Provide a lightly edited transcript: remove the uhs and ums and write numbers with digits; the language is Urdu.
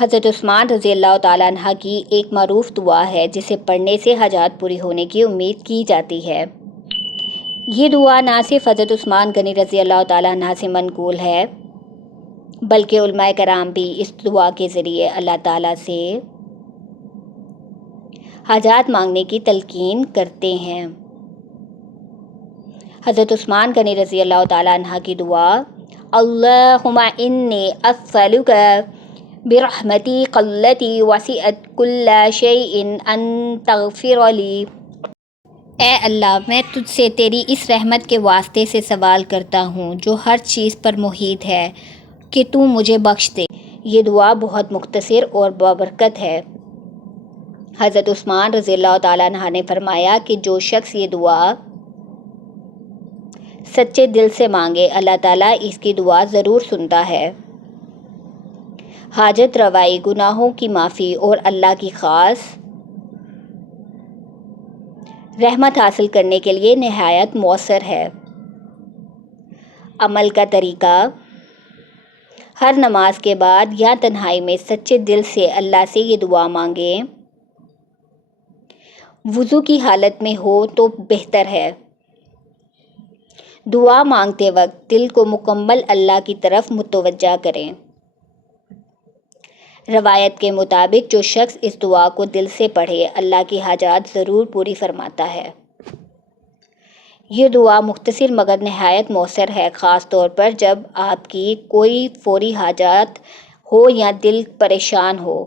حضرت عثمان رضی اللہ تعالیٰ عنہ کی ایک معروف دعا ہے جسے پڑھنے سے حاجات پوری ہونے کی امید کی جاتی ہے۔ یہ دعا نہ صرف حضرت عثمان غنی رضی اللہ تعالیٰ عنہ سے منقول ہے بلکہ علماء کرام بھی اس دعا کے ذریعے اللہ تعالیٰ سے حاجات مانگنے کی تلقین کرتے ہیں۔ حضرت عثمان غنی رضی اللہ تعالیٰ عنہ کی دعا اللہم انی اسألک برحمتک التی وسعت کل شیء ان تغفر لی۔ اے اللہ، میں تجھ سے تیری اس رحمت کے واسطے سے سوال کرتا ہوں جو ہر چیز پر محیط ہے کہ تو مجھے بخش دے۔ یہ دعا بہت مختصر اور بابرکت ہے۔ حضرت عثمان رضی اللہ تعالیٰ عنہ نے فرمایا کہ جو شخص یہ دعا سچے دل سے مانگے اللہ تعالیٰ اس کی دعا ضرور سنتا ہے۔ حاجت روائی، گناہوں کی معافی اور اللہ کی خاص رحمت حاصل کرنے کے لیے نہایت مؤثر ہے۔ عمل کا طریقہ: ہر نماز کے بعد یا تنہائی میں سچے دل سے اللہ سے یہ دعا مانگیں۔ وضو کی حالت میں ہو تو بہتر ہے۔ دعا مانگتے وقت دل کو مکمل اللہ کی طرف متوجہ کریں۔ روایت کے مطابق جو شخص اس دعا کو دل سے پڑھے اللہ کی حاجات ضرور پوری فرماتا ہے۔ یہ دعا مختصر مگر نہایت مؤثر ہے، خاص طور پر جب آپ کی کوئی فوری حاجات ہو یا دل پریشان ہو۔